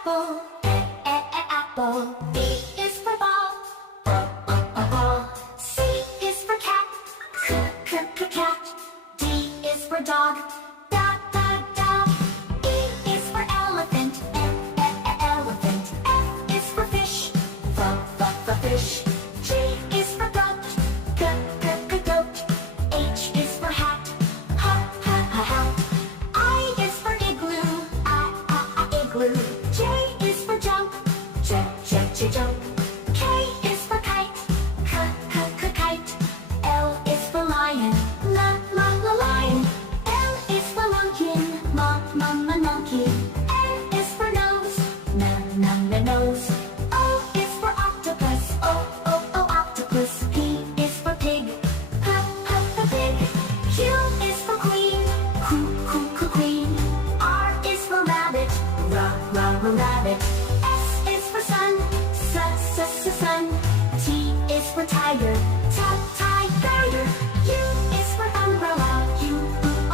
apple, apple. B is for ball, ball. C is for cat, cat. D is for dog, dog. E is for elephant, elephant. F is for fish, fish. G is for goat, goat. H is for hat, hat. I is for igloo, igloo. J is for jump, jump. K is for kite, kite. L is for lion, lion. M is for monkey, monkey. N is for nose, nose. O is for octopus, octopus. P is for pig, pig. Q is for queen, queen. R is for rabbit, rabbit. S is for sun, sun. T is for tiger, tiger. U is for umbrella,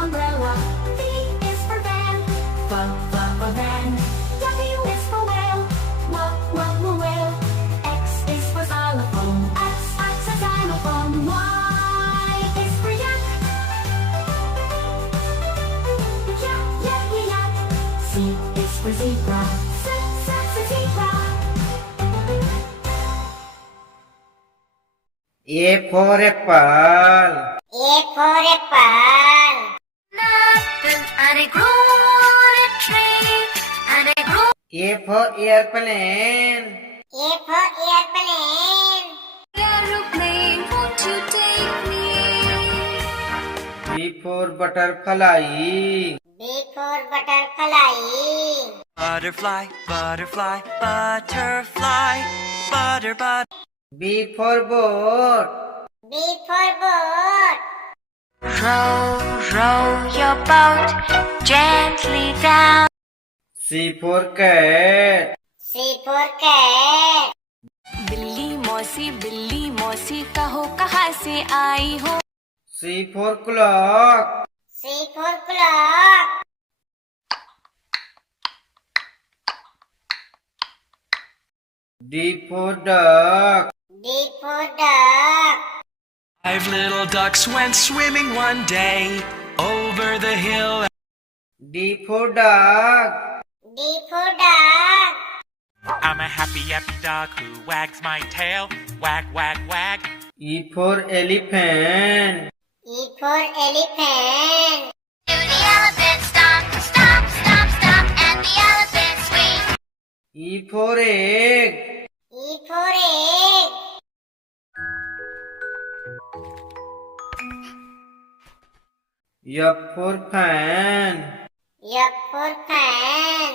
umbrella. V is for van, van. W is for whale, whale. X is for xylophone, xylophone. Y is for yak, yak. Z is for zebra, zebra. A for apple. A for apple. An apple and it grew on a tree, and it grew. A for airplane. A for airplane. Aeroplane, won't you take me? B for butterfly. B for butterfly. Butterfly, butterfly, butterfly, butter. B for boat. B for boat. Row your boat gently down. C for cat. C for cat. बिल्ली मौसी कहो कहाँ से आई हो. C for clock. C for clock. D for duck. D for duck. 5 little ducks went swimming one day over the hill. D for dog. D for duck. I'm a happy dog who wags my tail. Wag, wag, wag. E for elephant. E for elephant. Do the elephant stomp, stomp, stomp, stomp, and the elephant swing. E for egg. E for egg. F for fan. F for fan.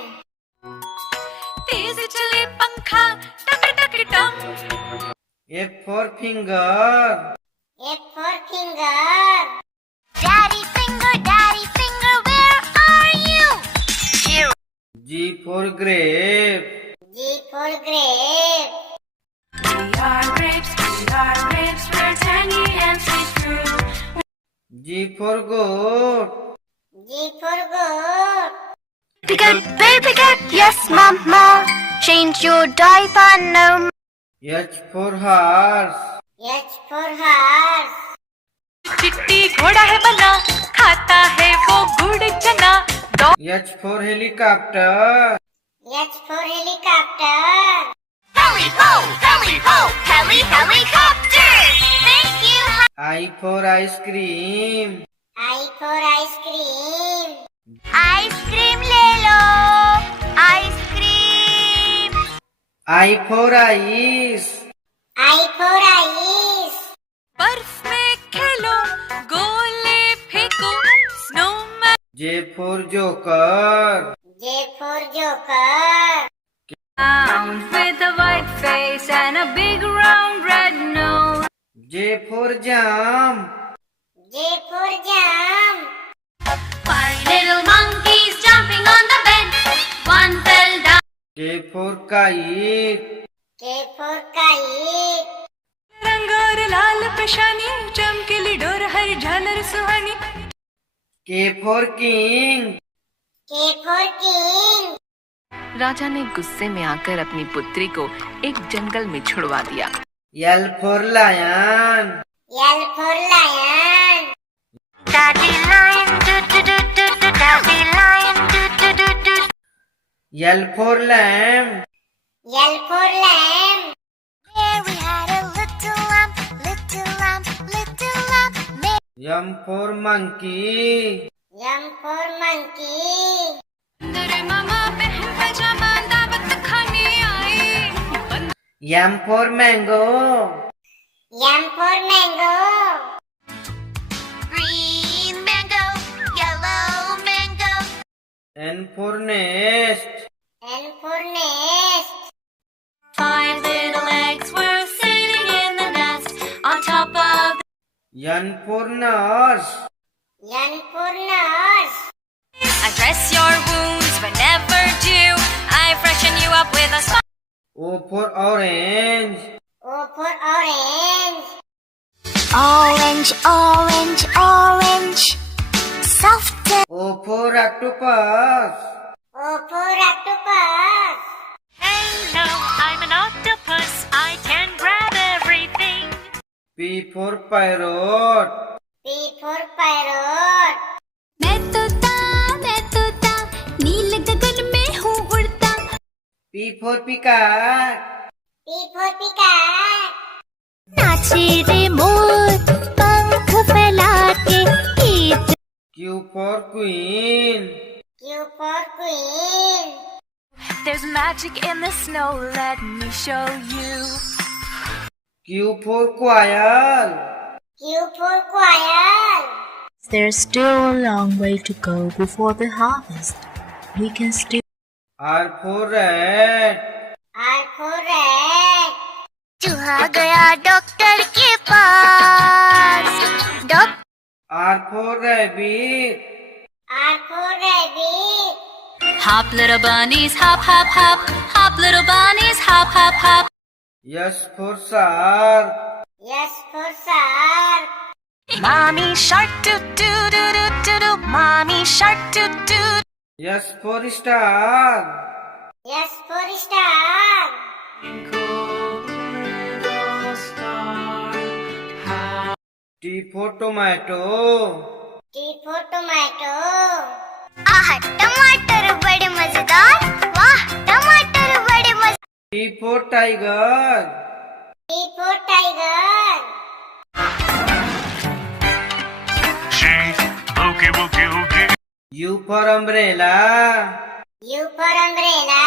तेज चले पंखा टक टक टम. F for finger. F for finger. Daddy finger, where are you? Here. G for grape. G for grape. We are grapes, we're tangy and sweet fruit. G for goat. G for goat. Baby good, yes mama. Change your diaper, no. H for horse. H for horse. चिट्टी घोड़ा है बना, खाता है वो गुड़ चना. H for helicopter. H for helicopter. Heli ho, helicopter. Thank you. I for ice cream. I for ice cream. Ice cream ले लो, ice cream. I for ice. I for ice. बर्फ में खेलो, गोले फेंको, snowman. J for joker. J for joker. Clown with a white face and a big round red nose. J for jump. J for jump. 5 little monkeys jumping on the bed. One fell down. K for kite. K for kite. रंग और लाल पेशानी, चमकीली door हर झालर सुहानी. K for king. K for king. राजा ने गुस्से में आकर अपनी पुत्री को एक जंगल में छुड़वा दिया। L for lion. L for lion. Daddy lion, do do do do do. Daddy lion, do do do do. L for lamb. L for lamb. Mary had a little lamb, little lamb, little lamb. M for monkey. M for monkey. M for mango. M for mango. Green mango, yellow mango. N for nest. N for nest. 5 little eggs were sitting in the nest on top of. N for nurse. N for nurse. I dress your wounds whenever due. I freshen you up with a smile. O for orange. O for orange. Orange, orange, orange. Soft. O for octopus. O for octopus. Hello, I'm an octopus. I can grab everything. P for parrot. P for parrot. मैं तोता नील गगन में हूँ उड़ता। P for peacock. P for peacock. नाचे रे मोर पंख फैला के गीत। Q for queen. Q for queen. There's magic in the snow, let me show you. Q for quail. Q for quail. There's still a long way to go before the harvest. We can still. R for rat. R for rat. चूहा गया doctor के पास। R for rabbit. R for rabbit. Hop little bunnies, hop hop hop. Hop little bunnies, hop hop hop. S for shark. S for shark. Mommy shark doo doo doo doo doo doo. Mommy shark doo doo. S for star. S for star. T for tomato. T for tomato. आह टमाटर बड़े मजेदार। वाह टमाटर बड़े मजेदार। T for tiger. T for tiger. She's ookie wookie wookie. U for umbrella. U for umbrella.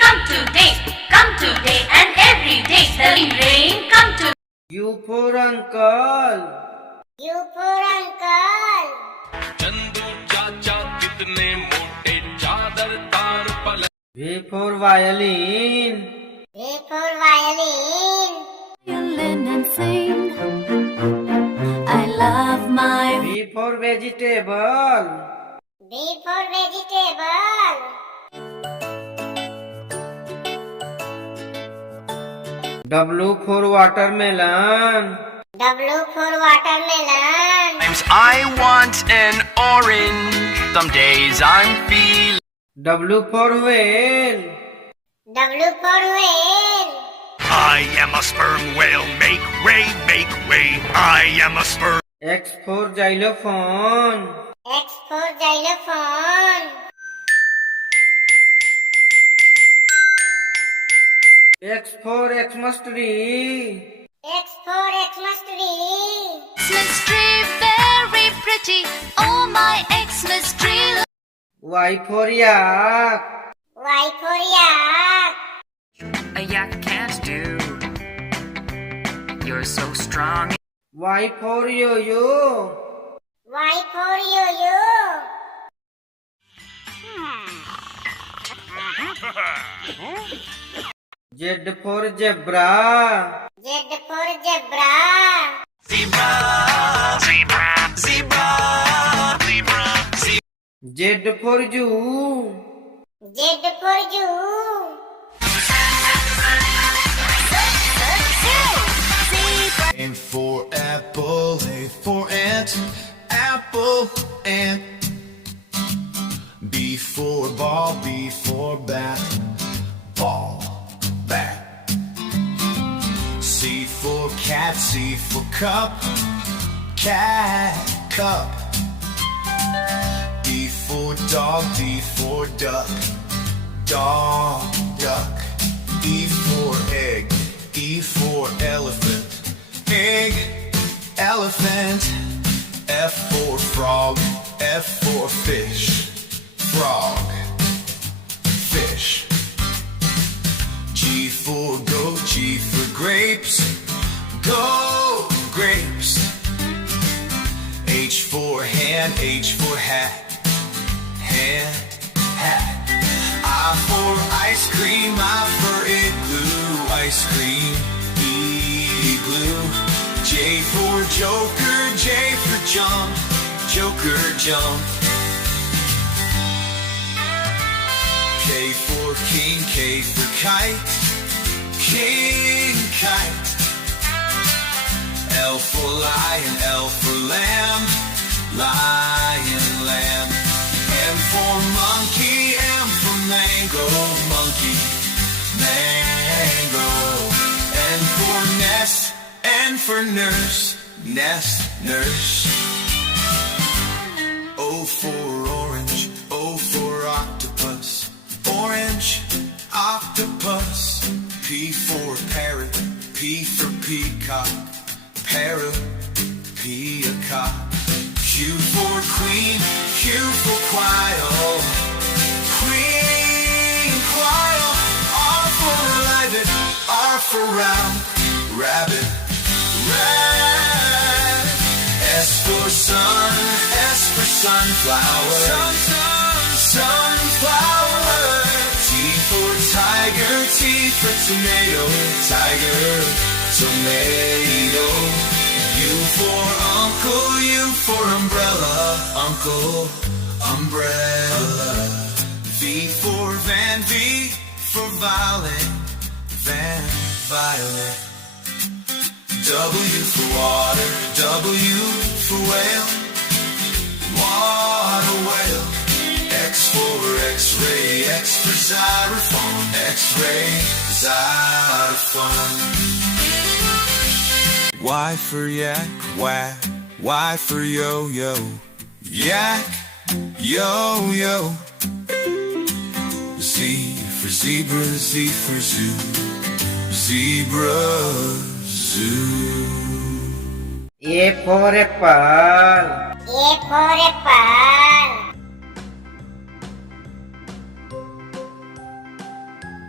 Come today, and every day. The rain come to. U for uncle. U for uncle. V for violin. V for violin. Violin and sing. I love my. V for vegetable. V for vegetable. W for watermelon. W for watermelon. Sometimes I want an orange. Some days I'm feeling. W for whale. W for whale. I am a sperm whale. Make way, make way. I am a sperm. X for xylophone. X for xylophone. X for Xmas tree. X for Xmas tree. Xmas tree very pretty. Oh my Xmas tree. Y for yak. Y for yak. A yak can't do. You're so strong. Y for yo-yo. Y for yo-yo. Z for zebra. Z for zebra. Zebra, zebra, zebra, zebra, zebra. Z for zoo. Z for zoo. N for apple, A for ant, apple, ant. B for ball, B for bat, ball, bat. C for cat, C for cup, cat, cup. D for dog, D for duck, dog, duck. E for egg, E for elephant, egg, elephant. F for frog, F for fish, frog, fish. G for goat, G for grapes, goat, grapes. H for hand, H for hat, hand, hat. I for ice cream, I for igloo, ice cream, igloo. J for joker, J for jump, joker, jump. K for king, K for kite, king, kite. L for lion, L for lamb, lion, lamb. M for monkey, M for mango, monkey, mango. N for nest, N for nurse, nest, nurse. O for orange, O for octopus, orange, octopus. P for parrot, P for peacock, parrot, peacock. Q for queen, Q for quail, queen, quail. R for rabbit, R for round, rabbit, rat. S for sun, S for sunflower, sunflower. T for tiger, T for tomato, tiger, tomato. U for uncle, U for umbrella, uncle, umbrella. V for van, V for violet, van, violet. W for water, W for whale, water whale. X for x-ray, X for xylophone, x-ray, xylophone. Y for yak, whack, Y for yo-yo, yak, yo-yo. Z for zebra, Z for zoo, zebra, zoo. A for apple, A for apple.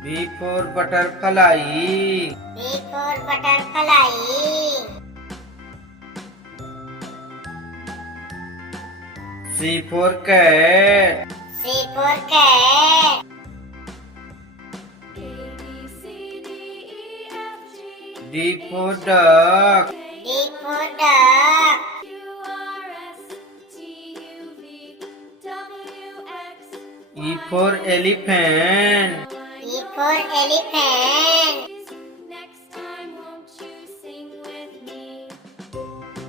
B for butterfly, B for butterfly. C for cat, C for cat. D for duck, D for duck. E for elephant, E for elephant.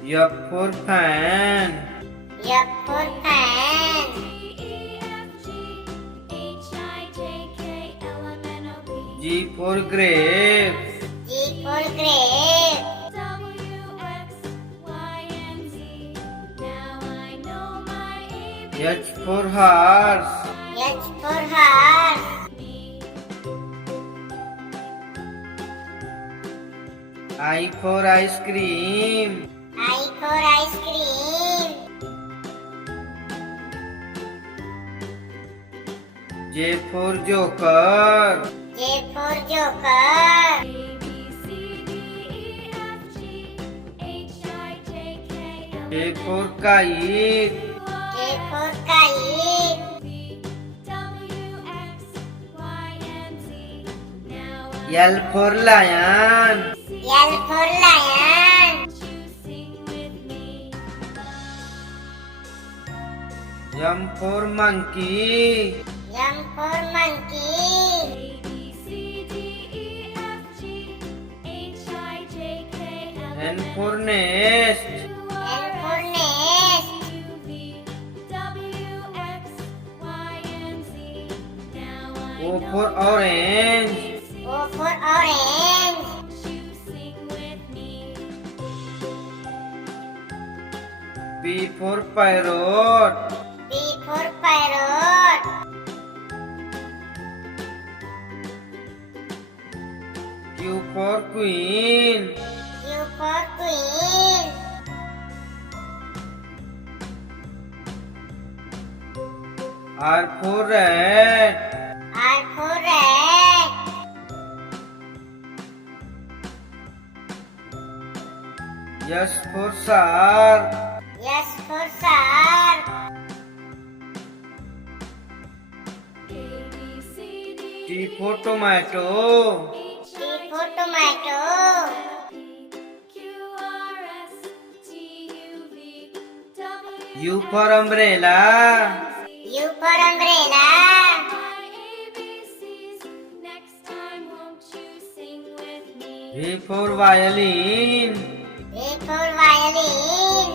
F for fan, F for fan. G for grape, G for grape. H for horse, H for horse. I for ice cream, I for ice cream. J for joker, J for joker. K for kite, K for kite. L for lion, L for lion. M for monkey, M for monkey. N for nest, N for nest. O for orange. O for orange. P for parrot. P for parrot. Q for queen. Q for queen. R for rat. R for rat. S for shark. S for shark. T for tomato. T for tomato. U for umbrella. U for umbrella. V for violin. V for violin.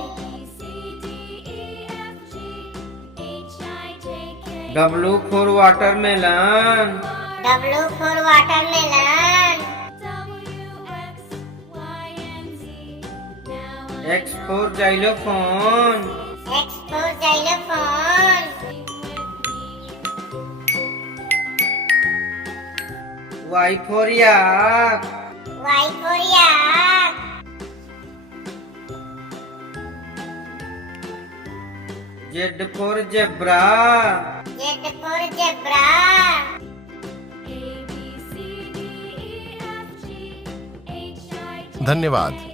W for watermelon. W for watermelon. X for xylophone. X for xylophone. Y for yak. Y for yak. Z for zebra. Z for zebra. धन्यवाद।